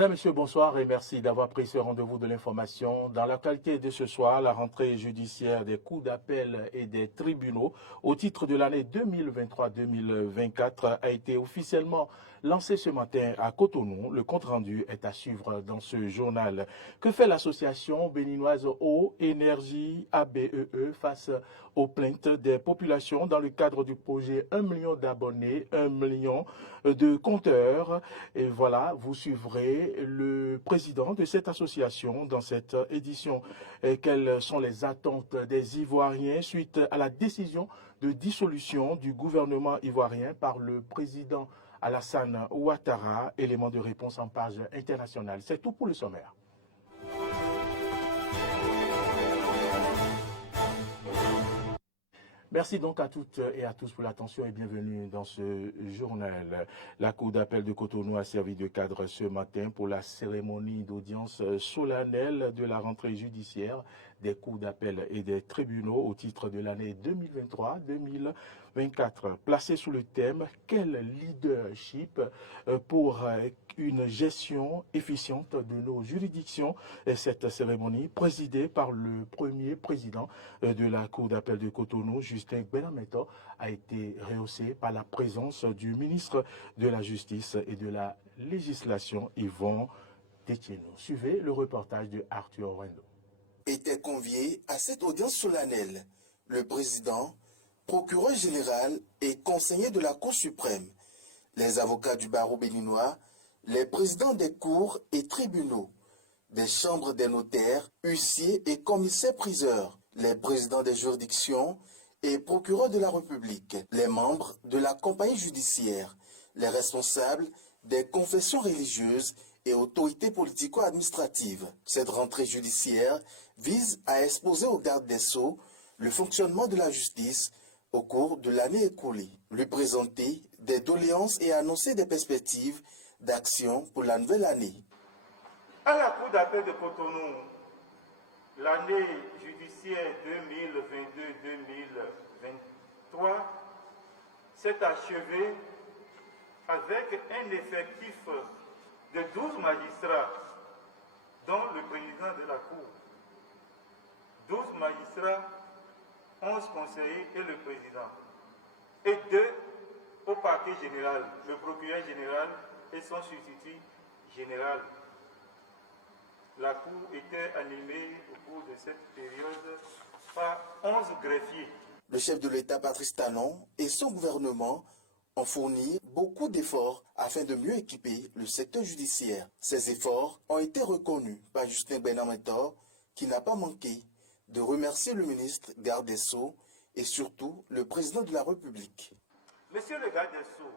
Mesdames, Messieurs, bonsoir et merci d'avoir pris ce rendez-vous de l'information. Dans l'actualité de ce soir, la rentrée judiciaire des cours d'appel et des tribunaux au titre de l'année 2023-2024 a été officiellement lancée ce matin à Cotonou. Le compte-rendu est à suivre dans ce journal. Que fait l'association béninoise Eau Énergie ABEE face aux plaintes des populations dans le cadre du projet 1 million d'abonnés, 1 million de compteurs? Et voilà, vous suivrez le président de cette association dans cette édition. Et quelles sont les attentes des Ivoiriens suite à la décision de dissolution du gouvernement ivoirien par le président Alassane Ouattara? Élément de réponse en page internationale. C'est tout pour le sommaire. Merci donc à toutes et à tous pour l'attention et bienvenue dans ce journal. La Cour d'appel de Cotonou a servi de cadre ce matin pour la cérémonie d'audience solennelle de la rentrée judiciaire des cours d'appel et des tribunaux au titre de l'année 2023-2024. Placée sous le thème « Quel leadership pour une gestion efficiente de nos juridictions ?» et cette cérémonie, présidée par le premier président de la Cour d'appel de Cotonou, Justin Benameto, a été rehaussée par la présence du ministre de la Justice et de la Législation, Yvon Tétieno. Suivez le reportage de Arthur Rendo. Était convié à cette audience solennelle le président, procureur général et conseiller de la Cour suprême, les avocats du barreau béninois, les présidents des cours et tribunaux, des chambres des notaires, huissiers et commissaires-priseurs, les présidents des juridictions et procureurs de la République, les membres de la compagnie judiciaire, les responsables des confessions religieuses et autorités politico-administratives. Cette rentrée judiciaire vise à exposer au garde des Sceaux le fonctionnement de la justice au cours de l'année écoulée, lui présenter des doléances et annoncer des perspectives d'action pour la nouvelle année. À la Cour d'appel de Cotonou, l'année judiciaire 2022-2023 s'est achevée avec un effectif de 12 magistrats, dont le président de la Cour. 12 magistrats, 11 conseillers et le président. Et 2 au parquet général, le procureur général et son substitut général. La Cour était animée au cours de cette période par 11 greffiers. Le chef de l'État, Patrice Talon, et son gouvernement ont fourni beaucoup d'efforts afin de mieux équiper le secteur judiciaire. Ces efforts ont été reconnus par Justin Benameto, qui n'a pas manqué de remercier le ministre garde des Sceaux et surtout le président de la République. Monsieur le garde des Sceaux,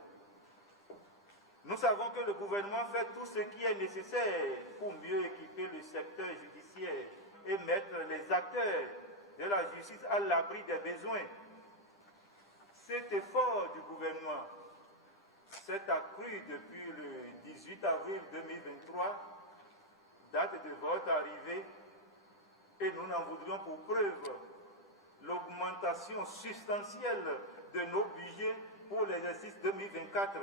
nous savons que le gouvernement fait tout ce qui est nécessaire pour mieux équiper le secteur judiciaire et mettre les acteurs de la justice à l'abri des besoins. Cet effort du gouvernement s'est accru depuis le 18 avril 2023, date de votre arrivée, et nous n'en voudrions pour preuve l'augmentation substantielle de nos budgets pour l'exercice 2024.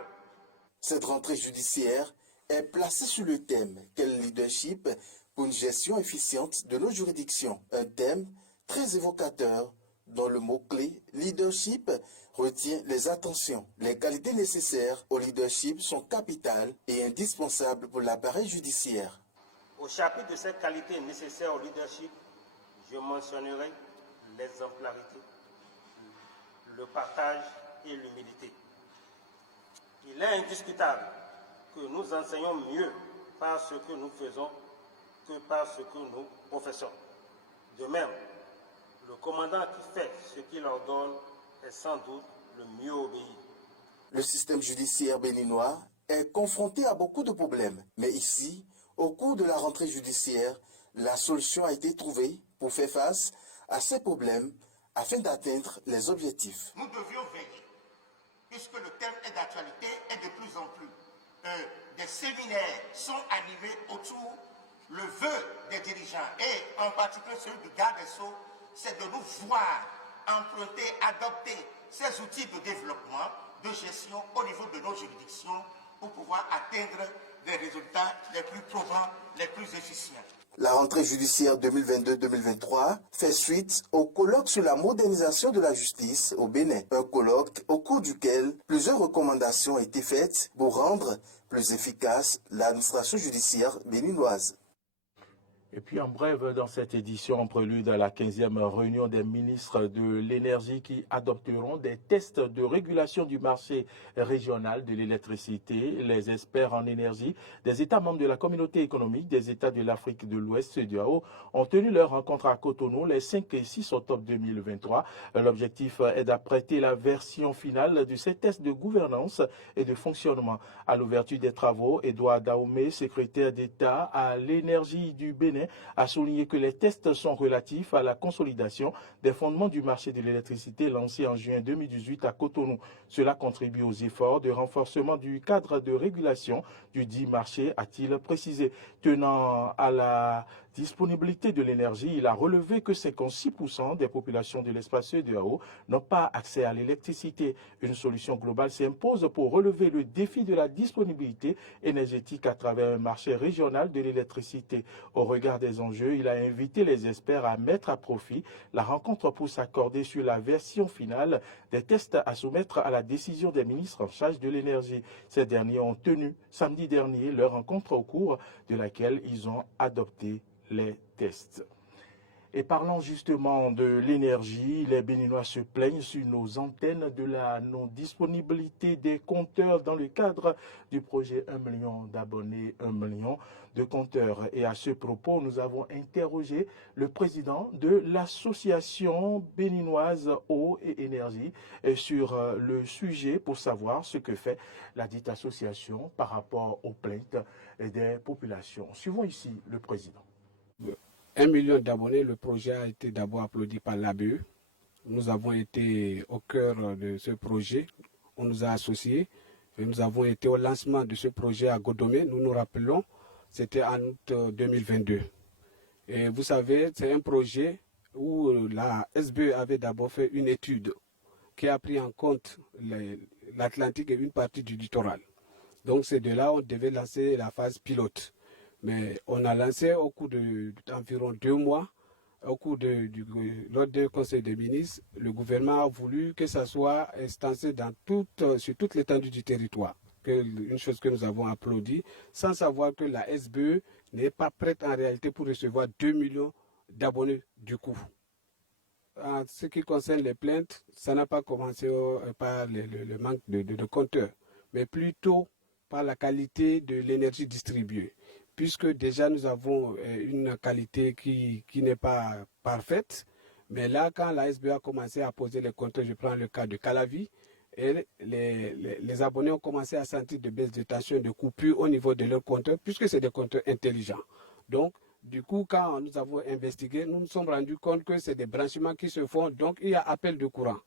Cette rentrée judiciaire est placée sous le thème « Quel leadership pour une gestion efficiente de nos juridictions ?» Un thème très évocateur dont le mot-clé « leadership » retient les attentions. Les qualités nécessaires au leadership sont capitales et indispensables pour l'appareil judiciaire. Au chapitre de ces qualités nécessaires au leadership, je mentionnerai l'exemplarité, le partage et l'humilité. Il est indiscutable que nous enseignons mieux par ce que nous faisons que par ce que nous professons. De même, le commandant qui fait ce qu'il ordonne est sans doute le mieux obéi. Le système judiciaire béninois est confronté à beaucoup de problèmes. Mais ici, au cours de la rentrée judiciaire, la solution a été trouvée pour faire face à ces problèmes afin d'atteindre les objectifs. Nous devions veiller, puisque le thème est d'actualité et de plus en plus. Des séminaires sont animés autour le vœu des dirigeants et en particulier celui du garde des Sceaux, c'est de nous voir emprunter, adopter ces outils de développement, de gestion au niveau de nos juridictions pour pouvoir atteindre des résultats les plus probants, les plus efficients. La rentrée judiciaire 2022-2023 fait suite au colloque sur la modernisation de la justice au Bénin. Un colloque au cours duquel plusieurs recommandations ont été faites pour rendre plus efficace l'administration judiciaire béninoise. Et puis en bref, dans cette édition, en prélude à la 15e réunion des ministres de l'énergie qui adopteront des tests de régulation du marché régional de l'électricité, les experts en énergie des États membres de la communauté économique des États de l'Afrique de l'Ouest, CEDEAO, ont tenu leur rencontre à Cotonou les 5 et 6 octobre 2023. L'objectif est d'apprêter la version finale de ces tests de gouvernance et de fonctionnement. À l'ouverture des travaux, Edouard Daoumé, secrétaire d'État à l'énergie du Bénin, a souligné que les tests sont relatifs à la consolidation des fondements du marché de l'électricité lancé en juin 2018 à Cotonou. Cela contribue aux efforts de renforcement du cadre de régulation du dit marché, a-t-il précisé. Tenant à la disponibilité de l'énergie, il a relevé que 56% des populations de l'espace CEDEAO n'ont pas accès à l'électricité. Une solution globale s'impose pour relever le défi de la disponibilité énergétique à travers un marché régional de l'électricité. Au regard des enjeux, il a invité les experts à mettre à profit la rencontre pour s'accorder sur la version finale des tests à soumettre à la décision des ministres en charge de l'énergie. Ces derniers ont tenu samedi dernier leur rencontre au cours de laquelle ils ont adopté les tests. Et parlant justement de l'énergie, les Béninois se plaignent sur nos antennes de la non-disponibilité des compteurs dans le cadre du projet 1 million d'abonnés, 1 million de compteurs. Et à ce propos, nous avons interrogé le président de l'association béninoise Eau et Énergie sur le sujet pour savoir ce que fait la dite association par rapport aux plaintes des populations. Suivons ici le président. 1 million d'abonnés, le projet a été d'abord applaudi par l'ABE. Nous avons été au cœur de ce projet, on nous a associés et nous avons été au lancement de ce projet à Godomé. Nous nous rappelons, c'était en août 2022. Et vous savez, c'est un projet où la SBE avait d'abord fait une étude qui a pris en compte l'Atlantique et une partie du littoral. Donc c'est de là on devait lancer la phase pilote. Mais on a lancé au cours d'environ 2 mois, lors du Conseil des ministres, le gouvernement a voulu que ça soit instancé sur toute l'étendue du territoire. Une chose que nous avons applaudi, sans savoir que la SBE n'est pas prête en réalité pour recevoir 2 millions d'abonnés du coup. En ce qui concerne les plaintes, ça n'a pas commencé par le manque de compteurs, mais plutôt par la qualité de l'énergie distribuée. Puisque déjà nous avons une qualité qui n'est pas parfaite. Mais là, quand la SBE a commencé à poser les compteurs, je prends le cas de Calavi, et les abonnés ont commencé à sentir de baisse de tension, de coupure au niveau de leurs compteurs, puisque c'est des compteurs intelligents. Donc, du coup, quand nous avons investigué, nous nous sommes rendus compte que c'est des branchements qui se font, donc il y a appel de courant.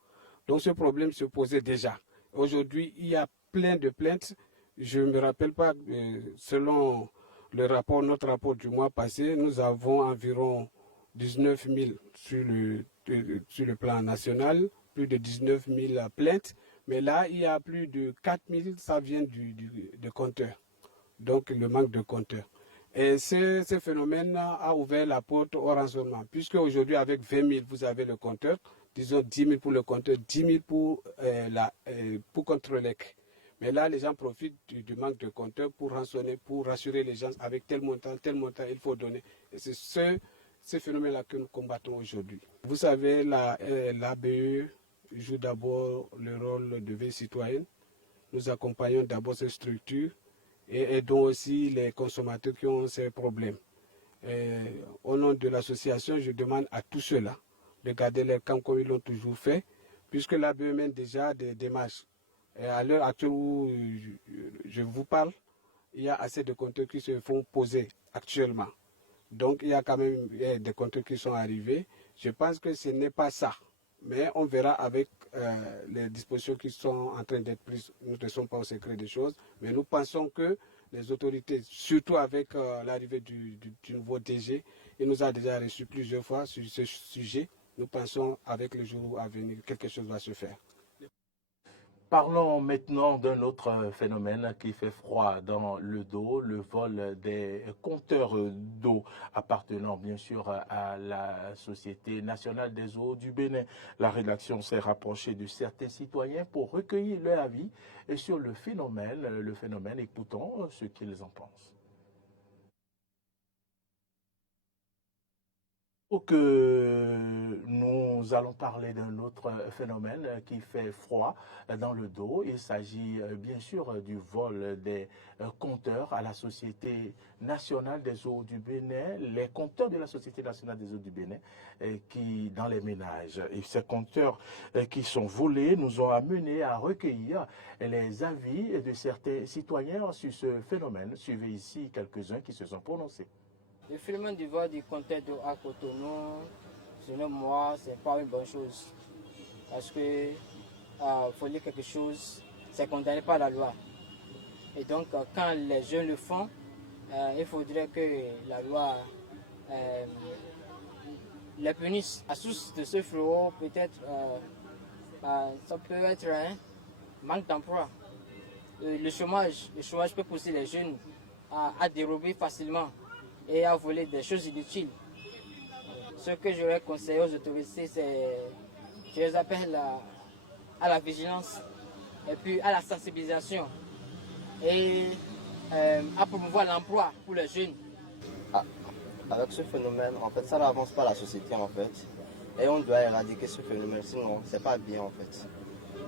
Donc ce problème se posait déjà. Aujourd'hui, il y a plein de plaintes. Je ne me rappelle pas, selon notre rapport du mois passé, nous avons environ 19 000 sur le plan national, plus de 19 000 plaintes, mais là, il y a plus de 4 000, ça vient de compteurs, donc le manque de compteurs. Et ce phénomène a ouvert la porte au rançonnement, puisque aujourd'hui, avec 20 000, vous avez le compteur, disons 10 000 pour le compteur, 10 000 pour contrôler. Mais là, les gens profitent du manque de compteurs pour rançonner, pour rassurer les gens avec tel montant, il faut donner. Et c'est ce phénomène-là que nous combattons aujourd'hui. Vous savez, l'ABE joue d'abord le rôle de veille citoyenne. Nous accompagnons d'abord ces structures et aidons aussi les consommateurs qui ont ces problèmes. Et au nom de l'association, je demande à tous ceux-là de garder leur camp comme ils l'ont toujours fait, puisque l'ABE mène déjà des démarches. Et à l'heure actuelle où je vous parle, il y a assez de compteurs qui se font poser actuellement. Donc il y a quand même des compteurs qui sont arrivés. Je pense que ce n'est pas ça. Mais on verra avec les dispositions qui sont en train d'être prises. Nous ne sommes pas au secret des choses. Mais nous pensons que les autorités, surtout avec l'arrivée du nouveau DG, il nous a déjà reçus plusieurs fois sur ce sujet. Nous pensons avec le jour à venir, quelque chose va se faire. Parlons maintenant d'un autre phénomène qui fait froid dans le dos, le vol des compteurs d'eau appartenant bien sûr à la Société nationale des eaux du Bénin. La rédaction s'est rapprochée de certains citoyens pour recueillir leur avis sur le phénomène. Écoutons ce qu'ils en pensent. Que nous allons parler d'un autre phénomène qui fait froid dans le dos. Il s'agit bien sûr du vol des compteurs à la Société nationale des eaux du Bénin, les compteurs de la Société nationale des eaux du Bénin qui dans les ménages. Et ces compteurs qui sont volés nous ont amenés à recueillir les avis de certains citoyens sur ce phénomène. Suivez ici quelques-uns qui se sont prononcés. Le phénomène du vol du compteur d'eau à Cotonou, selon moi, c'est pas une bonne chose. Parce que voler quelque chose, c'est condamné par la loi. Et donc, quand les jeunes le font, il faudrait que la loi les punisse. La source de ce fléau, peut-être, ça peut être un manque d'emploi. Le chômage peut pousser les jeunes à dérober facilement et à voler des choses inutiles. Ce que j'aurais conseillé aux autorités, c'est, je les appelle à la vigilance et puis à la sensibilisation et à promouvoir l'emploi pour les jeunes. Avec ce phénomène, en fait, ça n'avance pas la société en fait. Et on doit éradiquer ce phénomène, sinon c'est pas bien en fait.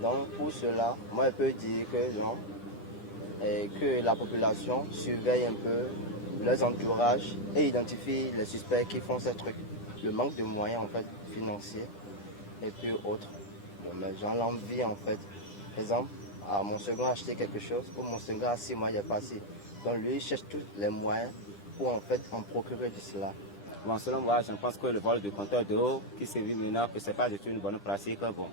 Donc pour cela, moi je peux dire que non, et que la population surveille un peu leurs entourages et identifie les suspects qui font ces trucs. Le manque de moyens en fait financiers et puis autres. Mais j'ai l'envie en fait. Par exemple, à mon second a acheté quelque chose, ou mon second a 6 mois il est passé. Donc lui il cherche tous les moyens pour en fait en procurer de cela. Bon, selon moi, je pense que le vol de compteur d'eau qui s'est vu maintenant, que ce n'est pas du tout une bonne pratique. Bon.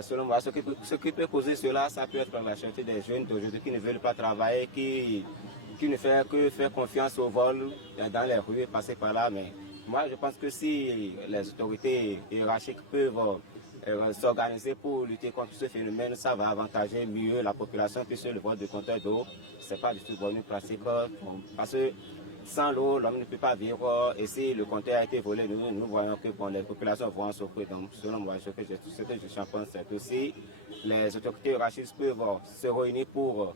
Selon moi, ce qui peut causer cela, ça peut être la cherté des jeunes d'aujourd'hui qui ne veulent pas travailler, qui ne fait que faire confiance au vol dans les rues et passer par là. Mais moi, je pense que si les autorités hiérarchiques peuvent s'organiser pour lutter contre ce phénomène, ça va avantager mieux la population puisque le vol de compteur d'eau, ce n'est pas du tout une bonne pratique. Parce que sans l'eau, l'homme ne peut pas vivre. Et si le compteur a été volé, nous voyons que les populations vont en souffrir. Donc, selon moi, ce que je pense, c'est que si les autorités hiérarchiques peuvent se réunir pour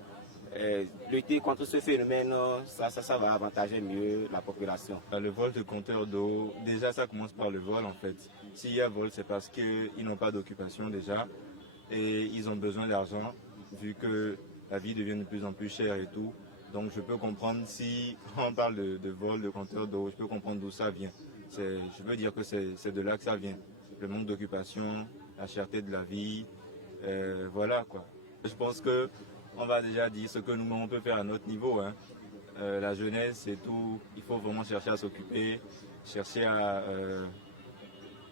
lutter contre ce phénomène, ça va avantager mieux la population. Le vol de compteur d'eau, déjà ça commence par le vol en fait. S'il y a vol, c'est parce qu'ils n'ont pas d'occupation déjà et ils ont besoin d'argent vu que la vie devient de plus en plus chère et tout. Donc je peux comprendre si on parle de vol de compteur d'eau, je peux comprendre d'où ça vient. Je peux dire que c'est de là que ça vient. Le manque d'occupation, la cherté de la vie, voilà quoi. Je pense que on va déjà dire ce que nous on peut faire à notre niveau. Hein. La jeunesse et tout, il faut vraiment chercher à s'occuper, chercher à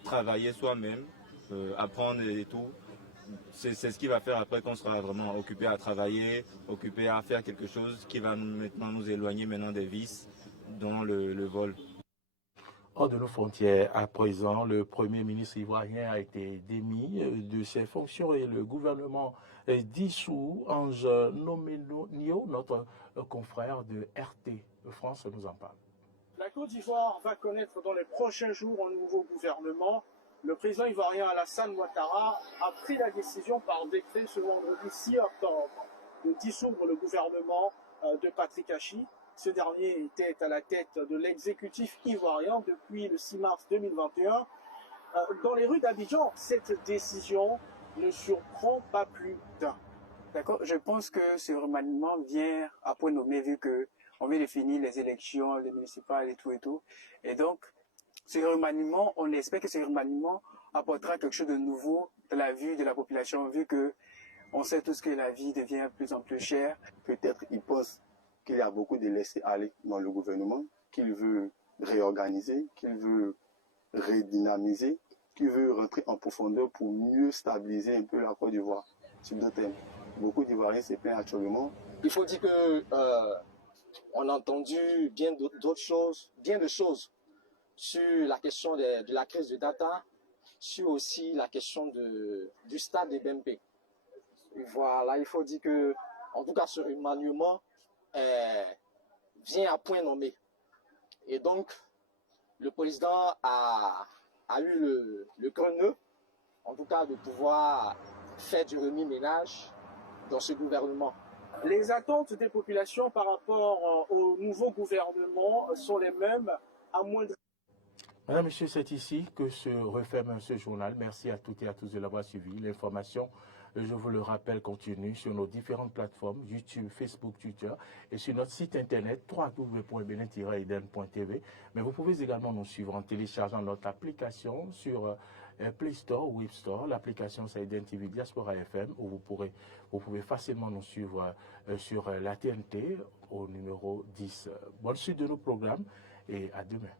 travailler soi-même, apprendre et tout. C'est ce qui va faire après qu'on sera vraiment occupé à travailler, occupé à faire quelque chose qui va maintenant nous éloigner maintenant des vices, dont le vol. Hors de nos frontières, à présent, le Premier ministre ivoirien a été démis de ses fonctions et le gouvernement dissous. Ange Nomenio, notre confrère de RT France, nous en parle. La Côte d'Ivoire va connaître dans les prochains jours un nouveau gouvernement. Le président ivoirien Alassane Ouattara a pris la décision par décret ce vendredi 6 octobre de dissoudre le gouvernement de Patrick Hachi. Ce dernier était à la tête de l'exécutif ivoirien depuis le 6 mars 2021. Dans les rues d'Abidjan, cette décision ne surprend pas plus d'un. D'accord. Je pense que ce remaniement vient à point nommé vu qu'on vient de finir les élections, les municipales et tout. Et donc, ce remaniement, on espère que ce remaniement apportera quelque chose de nouveau dans la vie de la population, vu que on sait tous que la vie devient de plus en plus chère. Peut-être il pense qu'il y a beaucoup de laisser-aller dans le gouvernement, qu'il veut réorganiser, qu'il veut redynamiser, qu'il veut rentrer en profondeur pour mieux stabiliser un peu la Côte d'Ivoire sur d'autres thèmes. Beaucoup d'Ivoiriens se plaignent actuellement. Il faut dire que on a entendu bien de choses sur la question de la crise de data, sur aussi la question du stade de BMP. Et voilà, il faut dire que, en tout cas, ce remaniement vient à point nommé. Et donc, le président a eu le grand nœud, en tout cas, de pouvoir faire du remue-ménage dans ce gouvernement. Les attentes des populations par rapport au nouveau gouvernement sont les mêmes, à moins de... Madame, Monsieur, c'est ici que se referme ce journal. Merci à toutes et à tous de l'avoir suivi. L'information, je vous le rappelle, continue sur nos différentes plateformes, YouTube, Facebook, Twitter, et sur notre site internet www.benin-eden.tv. Mais vous pouvez également nous suivre en téléchargeant notre application sur Play Store ou Web Store. L'application, c'est Eden TV Diaspora FM, où vous pouvez facilement nous suivre sur la TNT au numéro 10. Bonne suite de nos programmes et à demain.